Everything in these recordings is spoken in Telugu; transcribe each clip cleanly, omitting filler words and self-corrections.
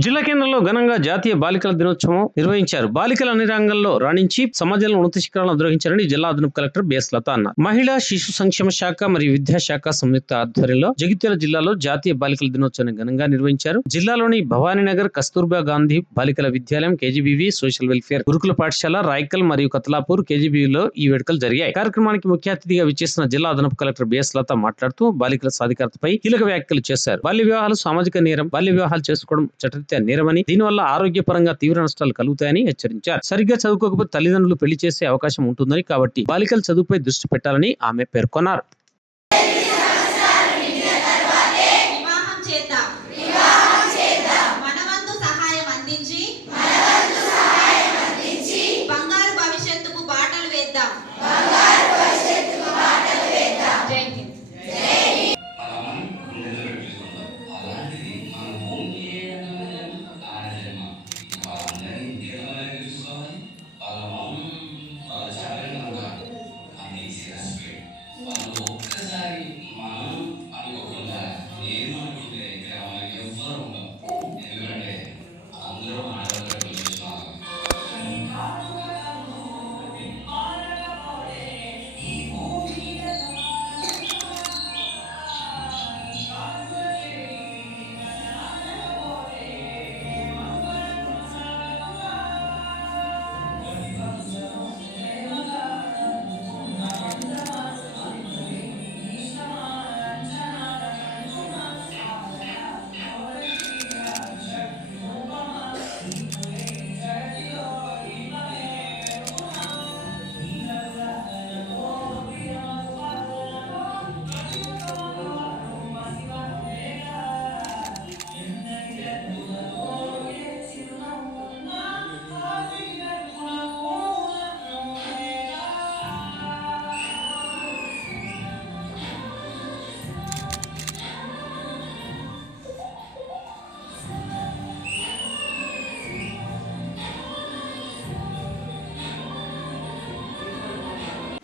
జిల్లా కేంద్రంలో ఘనంగా జాతీయ బాలికల దినోత్సవం నిర్వహించారు. బాలికల అన్ని రంగాల్లో రాణించి సమాజంలో ఉన్నత శిఖరాలను అధిరోహించారని జిల్లా అదనపు కలెక్టర్ బిఎస్ లత అన్నారు. మహిళా శిశు సంక్షేమ శాఖ మరియు విద్యాశాఖ సంయుక్త ఆధ్వర్యంలో జగిత్యాల జిల్లాలో జాతీయ బాలికల దినోత్సవాన్ని ఘనంగా నిర్వహించారు. జిల్లాలోని భవానీనగర్, కస్తూర్బా గాంధీ బాలికల విద్యాలయం, కేజీబీవీ సోషల్ వెల్ఫేర్ గురుకుల పాఠశాల, రాయకల్ మరియు కతలాపూర్ కేజీబీవీలో ఈ వేడుకలు జరిగాయి. కార్యక్రమానికి ముఖ్య అతిథిగా విచ్చేసిన జిల్లా అదనపు కలెక్టర్ బిఎస్ లత మాట్లాడుతూ బాలికల సాధికారతపై కీలక వ్యాఖ్యలు చేశారు. బాల్య వివాహాలు సామాజిక నేరం, బాల్య వివాహాలు చేసుకోవడం చట్టరీత్యా నేరమని, దీనివల్ల ఆరోగ్యపరంగా తీవ్ర నష్టాలు కలుగుతాయని హెచ్చరించారు. సరిగ్గా చదువుకోకపోతే తల్లిదండ్రులు పెళ్లి చేసే అవకాశం ఉంటుందని, కాబట్టి బాలికల చదువుపై దృష్టి పెట్టాలని ఆమె పేర్కొన్నారు.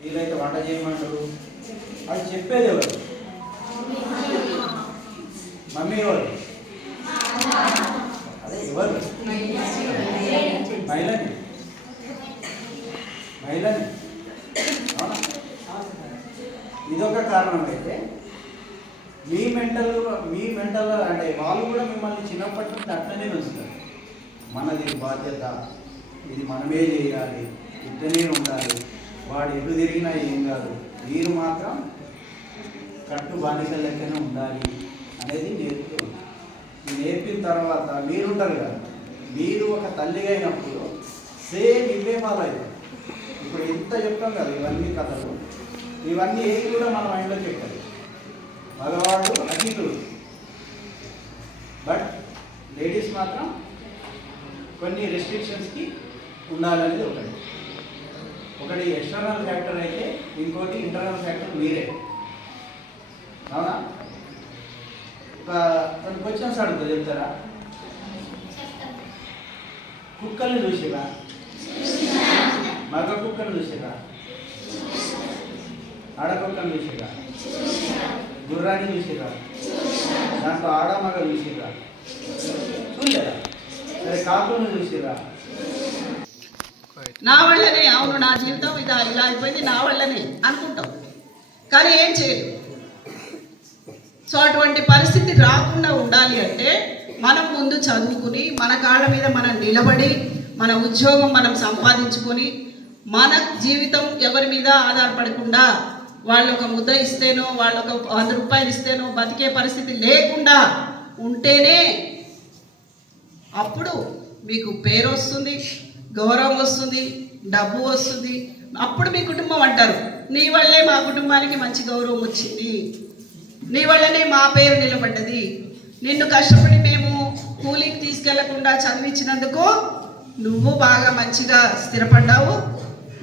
వీలైతే వంట చేయమంటారు, అది చెప్పేది ఎవరు? మమ్మీ ఎవరు? అదే ఎవరు? మహిళని. ఇదొక కారణం అయితే మీ మెంటల్ అంటే వాళ్ళు కూడా మిమ్మల్ని చిన్నప్పటి నుంచి అట్లనే ఉంచుతారు. మనది బాధ్యత, ఇది మనమే చేయాలి, ఇట్లనే ఉండాలి, వాడు ఎటు తిరిగినా ఏం కాదు, మీరు మాత్రం కట్టు బానిసల లెక్కనే ఉండాలి అనేది నేర్పుతూ నేర్పిన తర్వాత మీరుంటారు కదా, మీరు ఒక తల్లిగా అయినప్పుడు సేమ్ ఇవే ఫాలో అవుతారు. ఇప్పుడు ఎంత చెప్తాం కదా, ఇవన్నీ కథలు, ఇవన్నీ ఏది కూడా మన మైండ్లో చెప్పాలి. మగవాడు అతీతుడు, బట్ లేడీస్ మాత్రం కొన్ని రెస్ట్రిక్షన్స్కి ఉండాలనేది ఒకటి ఎక్స్టర్నల్ ఫ్యాక్టర్ అయితే, ఇంకోటి ఇంటర్నల్ ఫ్యాక్టర్ మీరే. అవునా? కొన్ని క్వశ్చన్స్ అడుగుతా, చెప్తారా? కుక్కల్ని చూసిరా? మగ కుక్కను చూసిరా? ఆడకుక్కను చూసిరా? గుర్రాన్ని చూసిరా? దాంట్లో ఆడ మగ చూసిరా? చూడలేరా? సరే, కాకులను చూసిరా? నా వల్లనే, అవును నా జీవితం ఇలా అయిపోయింది నా వల్లనే అనుకుంటాం, కానీ ఏం చేయదు. సో అటువంటి పరిస్థితి రాకుండా ఉండాలి అంటే మనం ముందు చదువుకుని మన కాళ్ళ మీద మనం నిలబడి మన ఉద్యోగం మనం సంపాదించుకొని మన జీవితం ఎవరి మీద ఆధారపడకుండా, వాళ్ళు ఒక ముద్ద ఇస్తేనో వాళ్ళు ఒక 100 రూపాయలు ఇస్తేనో బతికే పరిస్థితి లేకుండా ఉంటేనే అప్పుడు మీకు పేరు వస్తుంది, గౌరవం వస్తుంది, డబ్బు వస్తుంది. అప్పుడు మీ కుటుంబం అంటారు, నీ వల్లే మా కుటుంబానికి మంచి గౌరవం వచ్చింది, నీ వల్లనే మా పేరు నిలబడ్డది, నిన్ను కష్టపడి మేము కూలీకి తీసుకెళ్లకుండా చదివించినందుకు నువ్వు బాగా మంచిగా స్థిరపడ్డావు,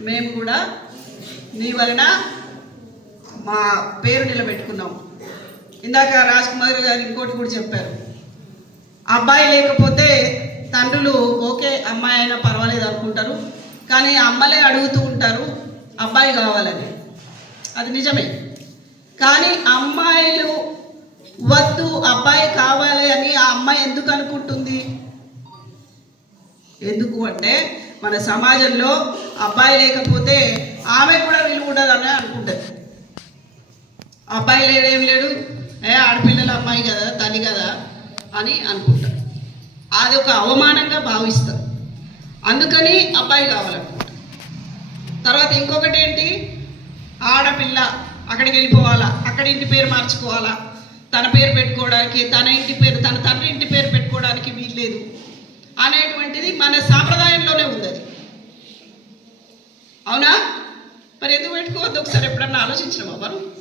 మేము కూడా నీ వలన మా పేరు నిలబెట్టుకున్నాం. ఇందాక రాజ్ కుమార్ గారు ఇంకోటి కూడా చెప్పారు, అబ్బాయి లేకపోతే తండ్రులు ఓకే అమ్మాయి అయినా పర్వాలేదు అనుకుంటారు, కానీ అమ్మలే అడుగుతూ ఉంటారు అబ్బాయి కావాలని. అది నిజమే, కానీ అమ్మాయిలు వద్దు అబ్బాయి కావాలి అని ఆ అమ్మాయి ఎందుకు అనుకుంటుంది? ఎందుకు అంటే మన సమాజంలో అబ్బాయి లేకపోతే ఆమె కూడా విలువ ఉండదని అనుకుంటుంది. అబ్బాయి లేడేం లేడు, ఆడపిల్లల అమ్మాయి కదా, తల్లి కదా అని అనుకుంటారు. అది ఒక అవమానంగా భావిస్తారు. అందుకని అబ్బాయి కావాలనుకుంటారు. తర్వాత ఇంకొకటి ఏంటి, ఆడపిల్ల అక్కడికి వెళ్ళిపోవాలా, అక్కడ ఇంటి పేరు మార్చుకోవాలా, తన పేరు పెట్టుకోవడానికి, తన ఇంటి పేరు, తన తండ్రి ఇంటి పేరు పెట్టుకోవడానికి వీల్లేదు అనేటువంటిది మన సాంప్రదాయంలోనే ఉంది. అది అవునా? మరి ఎందుకు పెట్టుకోవద్దు? ఒకసారి ఎప్పుడన్నా ఆలోచించినామా మనం?